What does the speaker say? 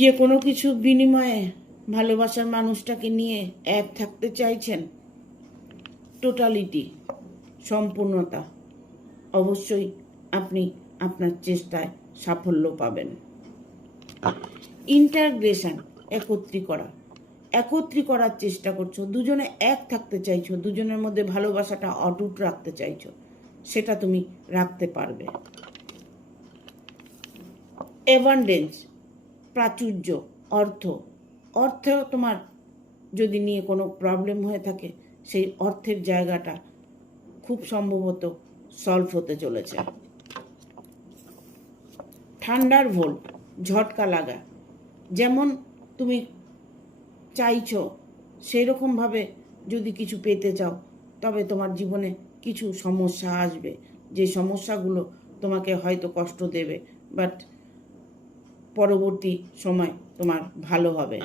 যে কোনো কিছু বিনিময়ে ভালোবাসার মানুষটাকে নিয়ে এক থাকতে চাইছেন, টোটালিটি, সম্পূর্ণতা, অবশ্যই আপনি আপনার চেষ্টায় সাফল্য পাবেন। ইন্টারগ্রেশন, একত্রী করার চেষ্টা করছো, দুজনে এক থাকতে চাইছো, দুজনের মধ্যে ভালোবাসাটা অটুট রাখতে চাইছো, সেটা তুমি রাখতে পারবে। অ্যাবান্ডেন্স, প্রাচুর্য, অর্থ তোমার যদি নিয়ে কোনো প্রবলেম হয়ে থাকে, সেই অর্থের জায়গাটা খুব সম্ভবত সলভ হতে চলেছে। থান্ডার ভোল্ট, ঝটকা লাগা, যেমন তুমি চাইছো সেই রকমভাবে যদি কিছু পেতে চাও, তবে তোমার জীবনে কিছু সমস্যা আসবে, যে সমস্যাগুলো তোমাকে হয়তো কষ্ট দেবে, বাট পরবর্তী সময় তোমার ভালো হবে।